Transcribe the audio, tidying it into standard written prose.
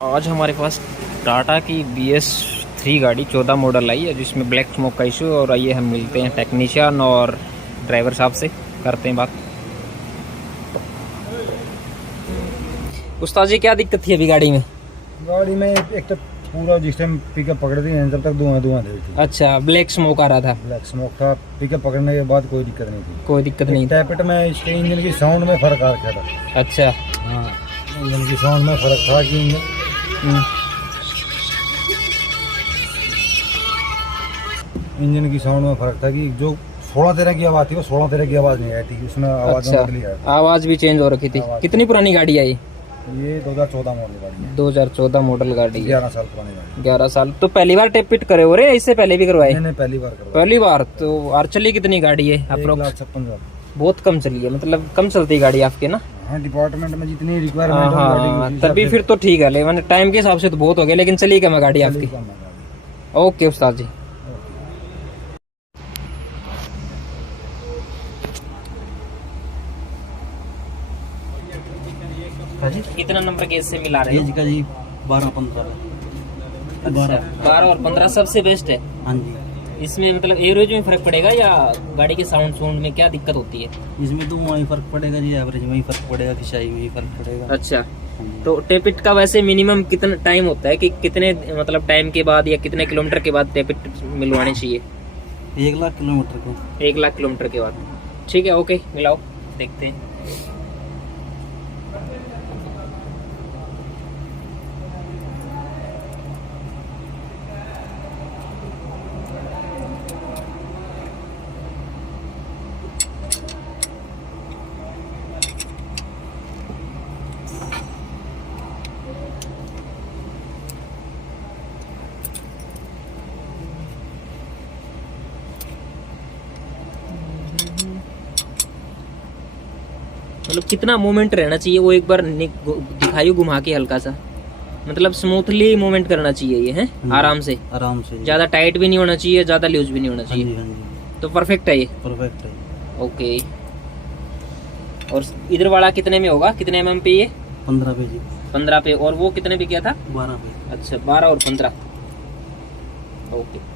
आज हमारे पास टाटा की BS3 गाड़ी 14 मॉडल आई है जिसमें ब्लैक स्मोक का इशू। और आइए हम मिलते हैं टेक्नीशियन और ड्राइवर साहब से, करते हैं बात। उस्ताद जी, क्या दिक्कत थी अभी गाड़ी में? गाड़ी में एक तो पूरा जिस टाइम पिकअप पकड़ दी तब तक धुआं धुआं दे थी। अच्छा, ब्लैक स्मोक आ रहा था? ब्लैक स्मोक था। पिकअप पकड़ने के बाद कोई दिक्कत नहीं थी। कोई दिक्कत नहीं? टैपेट में इसके इंजन की साउंड में फर्क आ रखा था। अच्छा, हाँ, इंजन की साउंड में फर्क था कि इंजन की साउंड में फर्क था कि जो 16-13 की आवाज थी वो 16-13 की आवाज नहीं आई थी, उसमें आवाज अच्छा, बदली है। आवाज भी चेंज हो रखी थी। कितनी पुरानी गाड़ी है ये 2014 मॉडल गाड़ी है। 2014 मॉडल गाड़ी है। 11 साल पुरानी गाड़ी। 11 साल। तो पहली बार टेप पिट करे हो रहे, इससे पहले भी करवाए? मैंने पहली बार करवाया। पहली बार? तो और चली कितनी गाड़ी है? 1,56,000। बहुत कम चली है, मतलब कम चलती है गाड़ी आपके ना? हाँ, डिपार्टमेंट में जितनी रिक्वायरमेंट हाँ, तभी फिर तो ठीक है। लेकिन टाइम के हिसाब से तो बहुत हो गया, लेकिन चली कम है गाड़ी आपकी। ओके उस्ताद जी। कितना नंबर गेज से मिला रहे गेज का जी 12-15। 12 और 15 सबसे बेस्ट है। हाँ जी। इसमें मतलब एवरेज में फर्क पड़ेगा या गाड़ी के साउंड में क्या दिक्कत होती है? इसमें तो वही फर्क पड़ेगा जी, एवरेज में ही फर्क पड़ेगा, खिंचाई में ही फर्क पड़ेगा। अच्छा, तो टेपिट का वैसे मिनिमम कितना टाइम होता है कि कितने मतलब टाइम के बाद या कितने किलोमीटर के बाद टेपिट मिलवानी चाहिए? 1,00,000 किलोमीटर को। 1,00,000 किलोमीटर के बाद। ठीक है, ओके, मिलाओ, देखते हैं। मतलब कितना मूवमेंट रहना चाहिए वो एक बार दिखाइए घुमा के हल्का सा। मतलब स्मूथली मूवमेंट करना चाहिए ये, है आराम से? आराम से। ज्यादा टाइट भी नहीं होना चाहिए, ज्यादा लूज भी नहीं होना चाहिए। हाँ जी। तो परफेक्ट है ये? परफेक्ट है। ओके। और इधर वाला कितने में होगा, कितने mm पे ये? 15 पे जी। 15 पे। और वो कितने पे किया था? 12 पे। अच्छा, 12 और 15। ओके।